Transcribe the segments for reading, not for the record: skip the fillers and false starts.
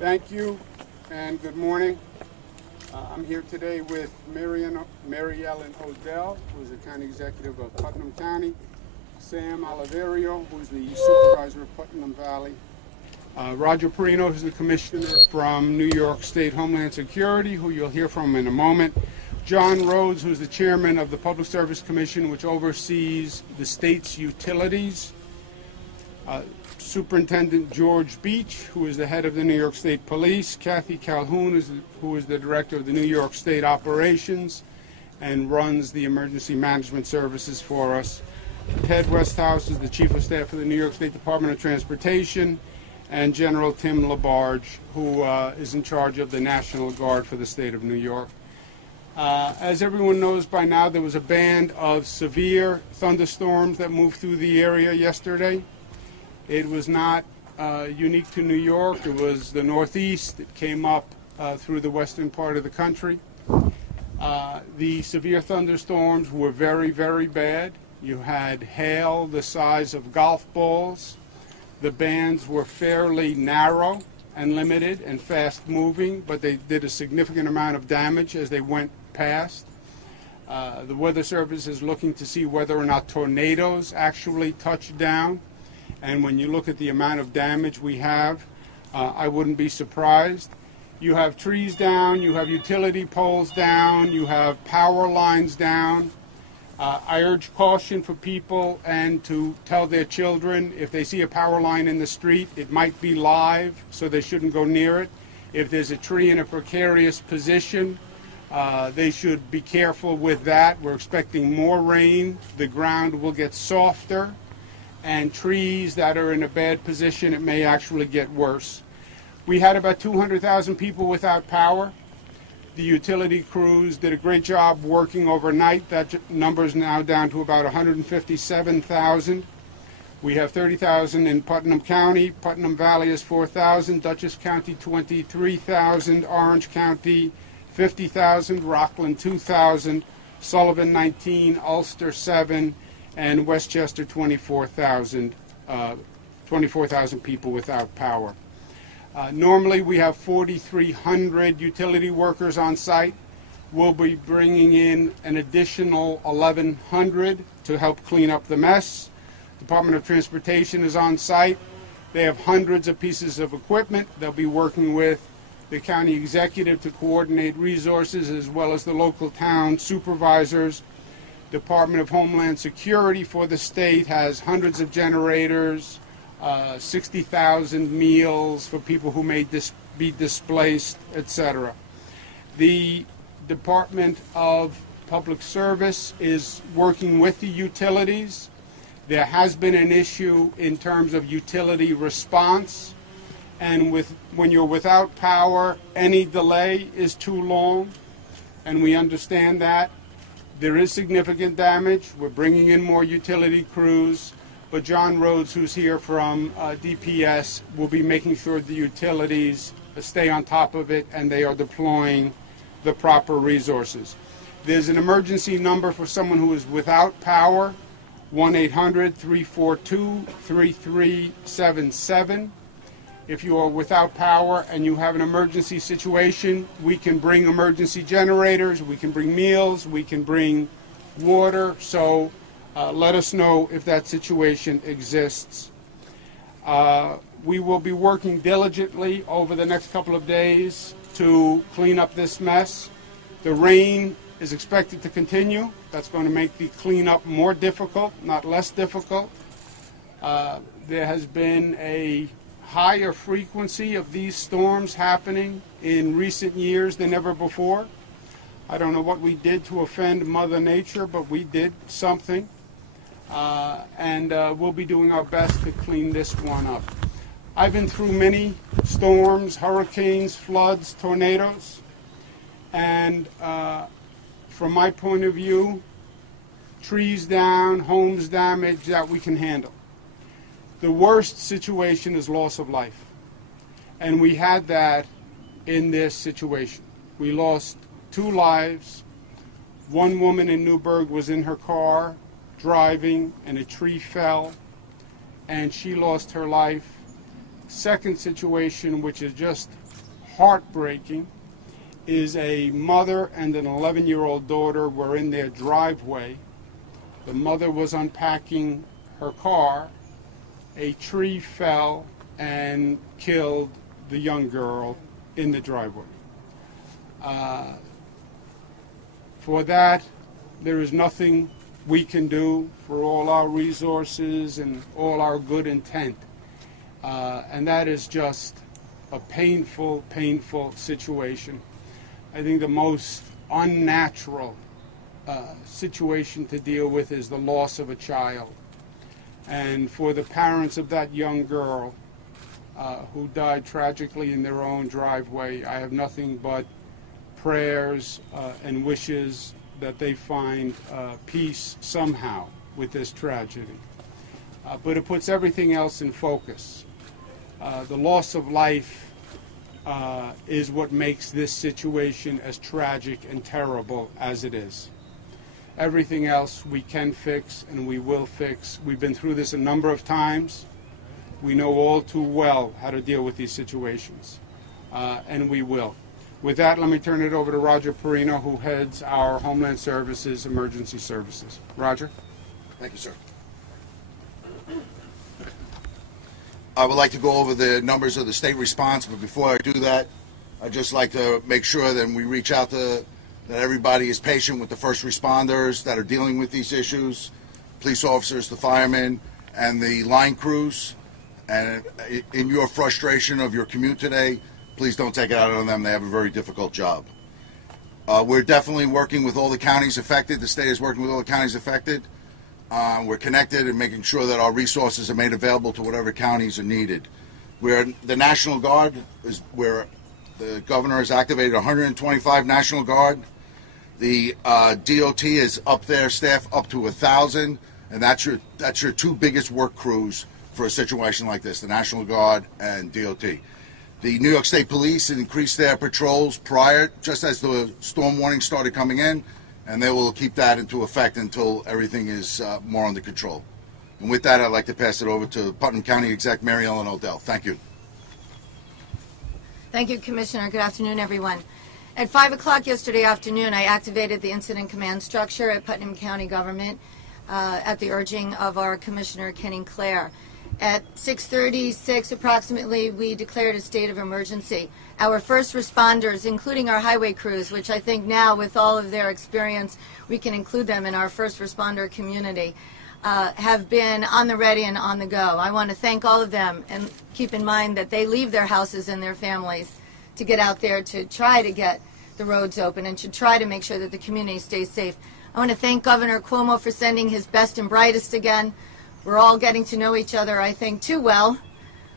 Thank you and good morning. I'm here today with Mary Ellen Odell, who is the County Executive of Putnam County, Sam Oliverio, who is the Supervisor of Putnam Valley, Roger Perino, who's the Commissioner from New York State Homeland Security, who you'll hear from in a moment, John Rhodes, who's the Chairman of the Public Service Commission, which oversees the state's utilities, Superintendent George Beach, who is the head of the New York State Police, Kathy Calhoun, who is the director of the New York State Operations and runs the emergency management services for us. Ted Westhouse is the Chief of Staff for the New York State Department of Transportation, and General Tim LaBarge, who is in charge of the National Guard for the state of New York. As everyone knows by now, there was a band of severe thunderstorms that moved through the area yesterday. It was not unique to New York. It was the Northeast. It came up through the western part of the country. The severe thunderstorms were very, very bad. You had hail the size of golf balls. The bands were fairly narrow and limited and fast moving, but they did a significant amount of damage as they went past. The Weather Service is looking to see whether or not tornadoes actually touched down. And when you look at the amount of damage we have, I wouldn't be surprised. You have trees down, you have utility poles down, you have power lines down. I urge caution for people and to tell their children if they see a power line in the street, it might be live, so they shouldn't go near it. If there's a tree in a precarious position, they should be careful with that. We're expecting more rain. The ground will get softer. And trees that are in a bad position, it may actually get worse. We had about 200,000 people without power. The utility crews did a great job working overnight. That number is now down to about 157,000. We have 30,000 in Putnam County. Putnam Valley is 4,000. Dutchess County, 23,000. Orange County, 50,000. Rockland, 2,000. Sullivan, 19. Ulster, 7. And Westchester, 24,000 people without power. Normally we have 4,300 utility workers on site. We'll be bringing in an additional 1,100 to help clean up the mess. Department of Transportation is on site. They have hundreds of pieces of equipment. They'll be working with the county executive to coordinate resources as well as the local town supervisors. Department of Homeland Security for the state has hundreds of generators, 60,000 meals for people who may be displaced, etc. The Department of Public Service is working with the utilities. There has been an issue in terms of utility response, and when you're without power, any delay is too long, and we understand that. There is significant damage. We're bringing in more utility crews, but John Rhodes, who's here from DPS, will be making sure the utilities stay on top of it and they are deploying the proper resources. There's an emergency number for someone who is without power, 1-800-342-3377. If you are without power and you have an emergency situation, we can bring emergency generators, we can bring meals, we can bring water, so let us know if that situation exists. We will be working diligently over the next couple of days to clean up this mess. The rain is expected to continue. That's going to make the cleanup more difficult, not less difficult. There has been a higher frequency of these storms happening in recent years than ever before. I don't know what we did to offend Mother Nature, but we did something. And we'll be doing our best to clean this one up. I've been through many storms, hurricanes, floods, tornadoes, and from my point of view, trees down, homes damaged, that we can handle. The worst situation is loss of life, and we had that in this situation. We lost 2 lives. One woman in Newburgh was in her car driving and a tree fell and she lost her life. second situation, which is just heartbreaking, is a mother and an 11-year-old daughter were in their driveway. The mother was unpacking her car. A tree fell and killed the young girl in the driveway. For that, there is nothing we can do for all our resources and all our good intent. And that is just a painful, painful situation. I think the most unnatural situation to deal with is the loss of a child. And for the parents of that young girl who died tragically in their own driveway, I have nothing but prayers and wishes that they find peace somehow with this tragedy. But it puts everything else in focus. The loss of life is what makes this situation as tragic and terrible as it is. Everything else we can fix and we will fix. We've been through this a number of times. We know all too well how to deal with these situations, and we will. With that, let me turn it over to Roger Perino, who heads our Homeland Services Emergency Services. Roger. Thank you, sir. I would like to go over the numbers of the state response, but before I do that, I'd just like to make sure that we reach out to that everybody is patient with the first responders that are dealing with these issues, police officers, the firemen, and the line crews. And in your frustration of your commute today, please don't take it out on them. They have a very difficult job. We're definitely working with all the counties affected. The state is working with all the counties affected. We're connected and making sure that our resources are made available to whatever counties are needed. The National Guard is where the governor has activated 125 National Guard. The DOT is up their staff up to 1,000, and that's your two biggest work crews for a situation like this, the National Guard and DOT. The New York State Police increased their patrols prior, just as the storm warning started coming in, and they will keep that into effect until everything is more under control. And with that, I'd like to pass it over to Putnam County Exec Mary Ellen Odell. Thank you. Thank you, Commissioner. Good afternoon, everyone. At 5 o'clock yesterday afternoon, I activated the incident command structure at Putnam County government at the urging of our Commissioner Kenny Clare. At 6:36 approximately, we declared a state of emergency. Our first responders, including our highway crews, which I think now with all of their experience, we can include them in our first responder community, have been on the ready and on the go. I want to thank all of them and keep in mind that they leave their houses and their families to get out there to try to get the roads open and to try to make sure that the community stays safe. I want to thank Governor Cuomo for sending his best and brightest again. We're all getting to know each other, I think, too well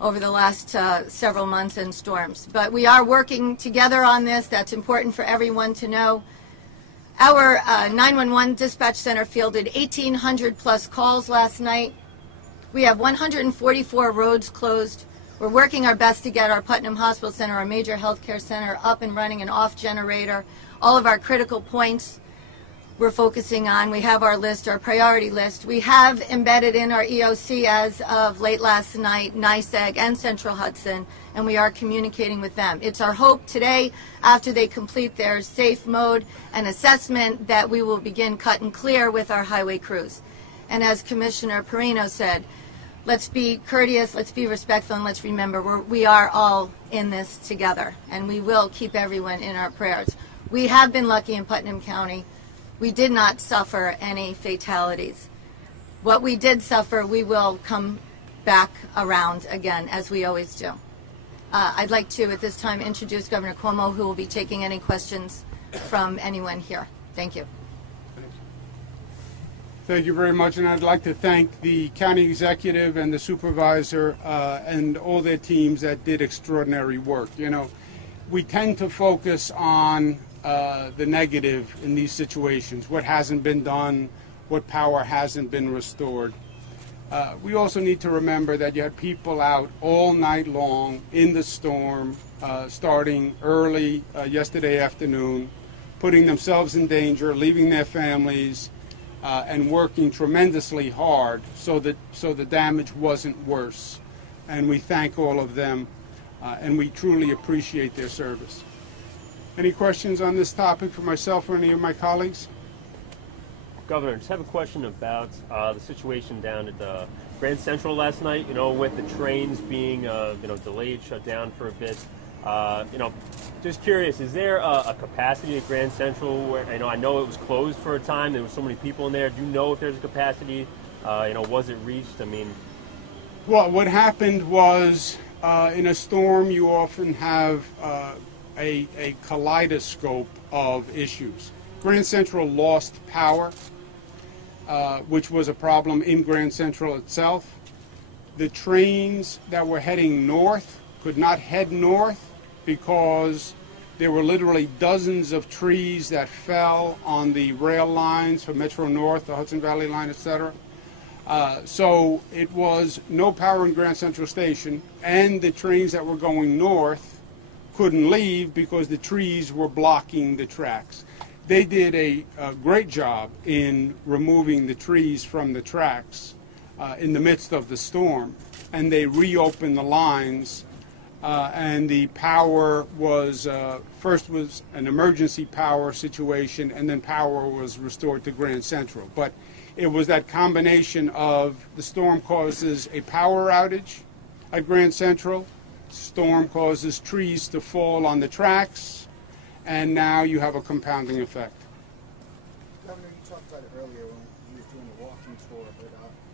over the last several months and storms. But we are working together on this. That's important for everyone to know. Our 911 dispatch center fielded 1,800 plus calls last night. We have 144 roads closed. We're working our best to get our Putnam Hospital Center, our major healthcare center, up and running an off generator. All of our critical points we're focusing on. We have our list, our priority list. We have embedded in our EOC as of late last night, NYSEG and Central Hudson, and we are communicating with them. It's our hope today, after they complete their safe mode and assessment, that we will begin cut and clear with our highway crews. And as Commissioner Perino said, let's be courteous, let's be respectful, and let's remember we are all in this together, and we will keep everyone in our prayers. We have been lucky in Putnam County. We did not suffer any fatalities. What we did suffer, we will come back around again, as we always do. I'd like to, at this time, introduce Governor Cuomo, who will be taking any questions from anyone here. Thank you. Thank you very much, and I'd like to thank the county executive and the supervisor and all their teams that did extraordinary work. You know, we tend to focus on the negative in these situations, what hasn't been done, what power hasn't been restored. We also need to remember that you had people out all night long in the storm, starting early yesterday afternoon, putting themselves in danger, leaving their families, and working tremendously hard so the damage wasn't worse. and we thank all of them, and we truly appreciate their service. Any questions on this topic for myself or any of my colleagues? Governor, I just have a question about the situation down at Grand Central last night, with the trains being, delayed, shut down for a bit. Just curious, is there a capacity at Grand Central where, I know it was closed for a time, there were so many people in there. Do you know if there's a capacity? Was it reached? Well, what happened was, in a storm, you often have a kaleidoscope of issues. Grand Central lost power, which was a problem in Grand Central itself. The trains that were heading north could not head north because there were literally dozens of trees that fell on the rail lines for Metro North, the Hudson Valley Line, etc. So it was no power in Grand Central Station, and the trains that were going north couldn't leave because the trees were blocking the tracks. They did a great job in removing the trees from the tracks in the midst of the storm, and they reopened the lines, and the power was, first was an emergency power situation, and then power was restored to Grand Central. But it was that combination of the storm causes a power outage at Grand Central, storm causes trees to fall on the tracks, and now you have a compounding effect. Governor, you talked about it earlier when you were doing a walking tour, but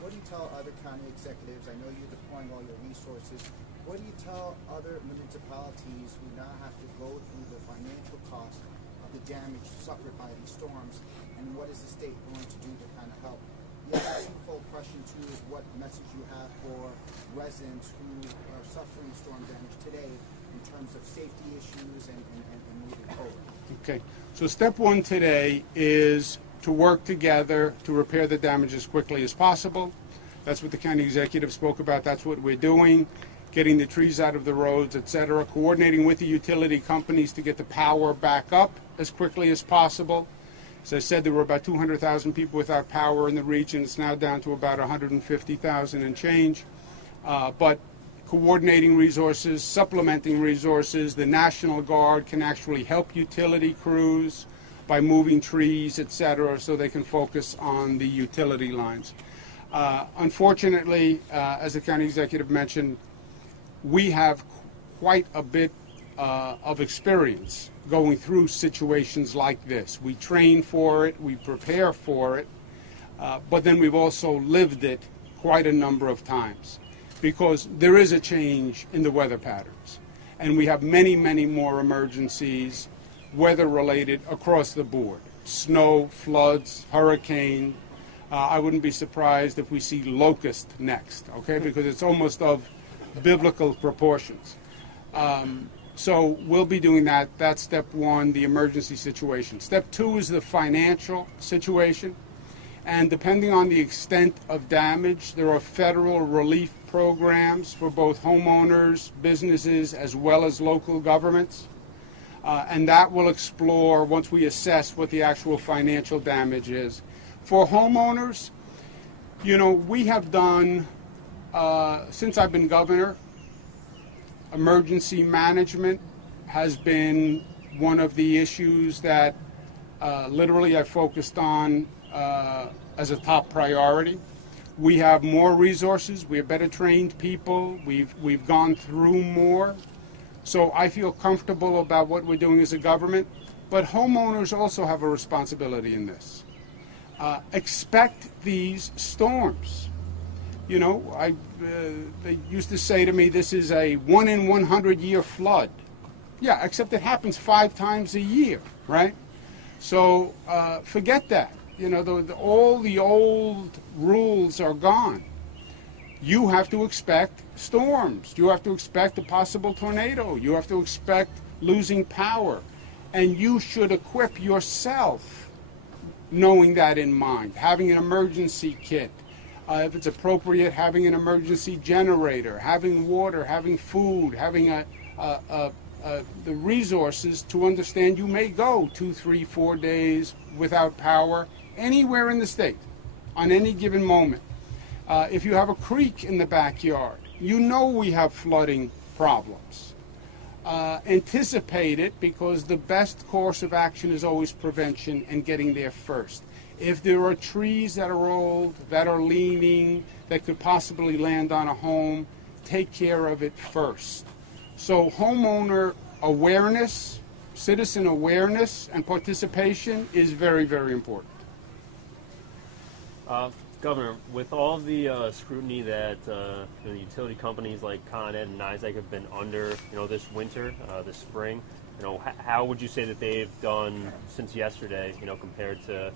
what do you tell other county executives? I know you're deploying all your resources. What do you tell other municipalities who now have to go through the financial cost of the damage suffered by these storms, and what is the state going to do to kind of help? The other twofold question, too, is what message you have for residents who are suffering storm damage today in terms of safety issues and moving forward. Okay, so step one today is to work together to repair the damage as quickly as possible. That's what the county executive spoke about. That's what we're doing, getting the trees out of the roads, etc., coordinating with the utility companies to get the power back up as quickly as possible. As I said, there were about 200,000 people without power in the region. It's now down to about 150,000 and change. But coordinating resources, supplementing resources. The National Guard can actually help utility crews by moving trees, etc., so they can focus on the utility lines. Unfortunately, as the county executive mentioned, we have quite a bit of experience going through situations like this. We train for it, we prepare for it, but then we've also lived it quite a number of times, because there is a change in the weather patterns, and we have many, many more emergencies, weather-related, across the board. Snow, floods, hurricane. I wouldn't be surprised if we see locust next, okay, because it's almost of biblical proportions. So we'll be doing that. That's step one, the emergency situation. Step two is the financial situation. And depending on the extent of damage, there are federal relief programs for both homeowners, businesses, as well as local governments. And that will explore once we assess what the actual financial damage is. For homeowners, we have done, since I've been governor, emergency management has been one of the issues that literally I focused on as a top priority. We have more resources, we have better trained people, we've gone through more. So I feel comfortable about what we're doing as a government, but homeowners also have a responsibility in this. Expect these storms. They used to say to me, this is a 1 in 100 year flood. Yeah, except it happens 5 times a year, right? So forget that. All the old rules are gone. You have to expect storms. You have to expect a possible tornado. You have to expect losing power. And you should equip yourself knowing that in mind, having an emergency kit. If it's appropriate, having an emergency generator, having water, having food, having the resources to understand you may go 2, 3, 4 days without power anywhere in the state on any given moment. If you have a creek in the backyard, you know we have flooding problems. Anticipate it, because the best course of action is always prevention and getting there first. If there are trees that are old, that are leaning, that could possibly land on a home, take care of it first. So homeowner awareness, citizen awareness and participation is very, very important. Governor, with all the scrutiny that the utility companies like Con Ed and NYSEG have been under, this winter, this spring, how would you say that they've done since yesterday, compared to,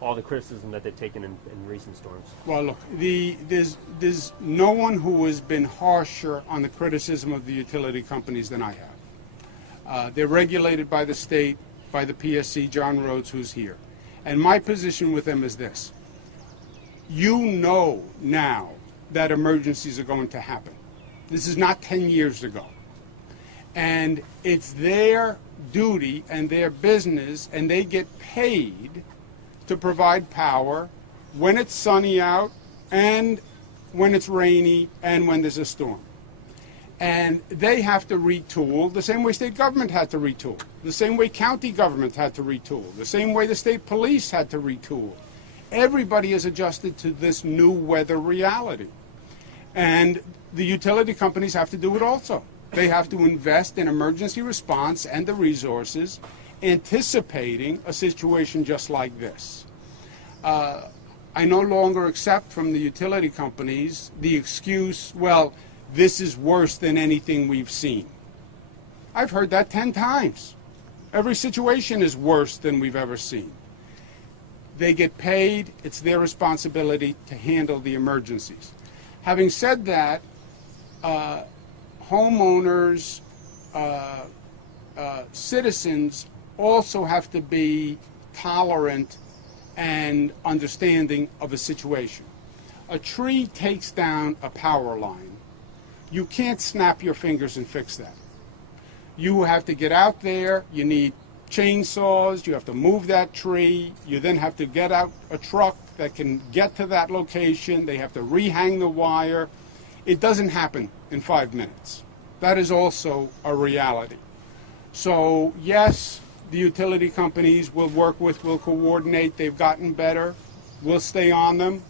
all the criticism that they've taken in recent storms? Well, look, there's no one who has been harsher on the criticism of the utility companies than I have. They're regulated by the state, by the PSC, John Rhodes, who's here. And my position with them is this. You know now that emergencies are going to happen. This is not 10 years ago. And it's their duty and their business, and they get paid to provide power when it's sunny out and when it's rainy and when there's a storm. And they have to retool the same way state government had to retool, the same way county government had to retool, the same way the state police had to retool. Everybody is adjusted to this new weather reality. And the utility companies have to do it also. They have to invest in emergency response and the resources, anticipating a situation just like this. I no longer accept from the utility companies the excuse, well, this is worse than anything we've seen. I've heard that 10 times. Every situation is worse than we've ever seen. They get paid. It's their responsibility to handle the emergencies. Having said that, homeowners, citizens also have to be tolerant and understanding of a situation. A tree takes down a power line. You can't snap your fingers and fix that. You have to get out there. You need chainsaws. You have to move that tree. You then have to get out a truck that can get to that location. They have to rehang the wire. It doesn't happen in 5 minutes. That is also a reality. So yes, the utility companies will work with, will coordinate. They've gotten better. We'll stay on them.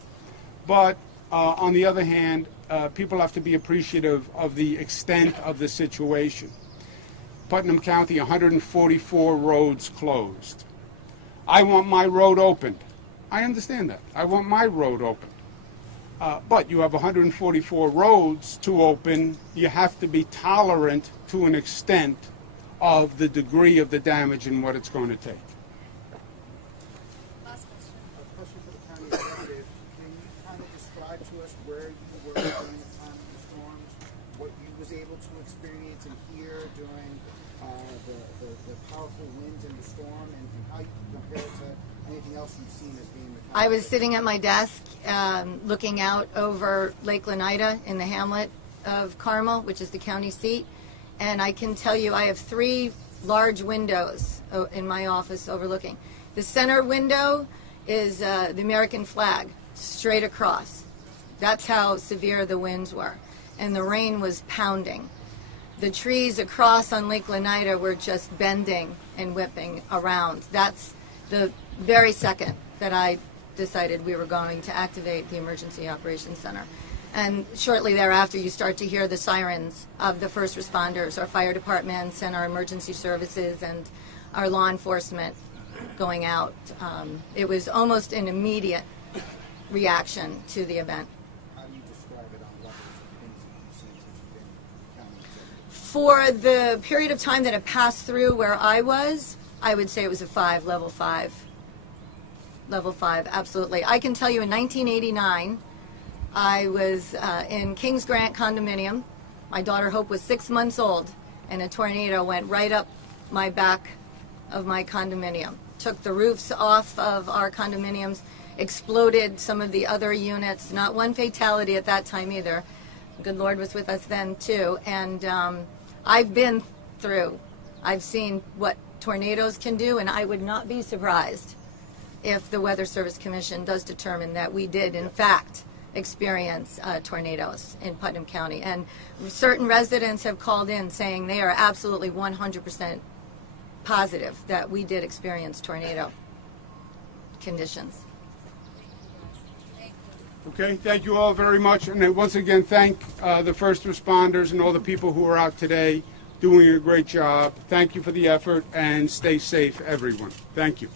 But on the other hand, people have to be appreciative of the extent of the situation. Putnam County, 144 roads closed. I want my road opened. I understand that. I want my road open. But you have 144 roads to open. You have to be tolerant to an extent of the degree of the damage and what it's going to take. Last question. A question for the county executive. Can you kind of describe to us where you were during the time of the storms, what you was able to experience and hear during the powerful winds and the storm, and how you can compare it to anything else you've seen as being the county? I was sitting at my desk looking out over Lake Oneida in the hamlet of Carmel, which is the county seat, and I can tell you I have 3 large windows in my office overlooking. The center window is the American flag straight across. That's how severe the winds were, and the rain was pounding. The trees across on Lake Oneida were just bending and whipping around. That's the very second that I decided we were going to activate the Emergency Operations Center. And shortly thereafter, you start to hear the sirens of the first responders, our fire departments and our emergency services and our law enforcement going out. It was almost an immediate reaction to the event. How do you describe it on levels of things that you've seen since you've been county executive? For the period of time that it passed through where I was, I would say it was a 5, level 5. Level 5, absolutely. I can tell you in 1989, I was in Kings Grant condominium. My daughter Hope was 6 months old, and a tornado went right up my back of my condominium. Took the roofs off of our condominiums, exploded some of the other units. Not one fatality at that time either. The good Lord was with us then too. And I've been through, I've seen what tornadoes can do, and I would not be surprised if the Weather Service Commission does determine that we did, in fact, experience tornadoes in Putnam County. And certain residents have called in saying they are absolutely 100% positive that we did experience tornado conditions. Okay, thank you all very much. And then once again, thank the first responders and all the people who are out today doing a great job. Thank you for the effort, and stay safe, everyone. Thank you.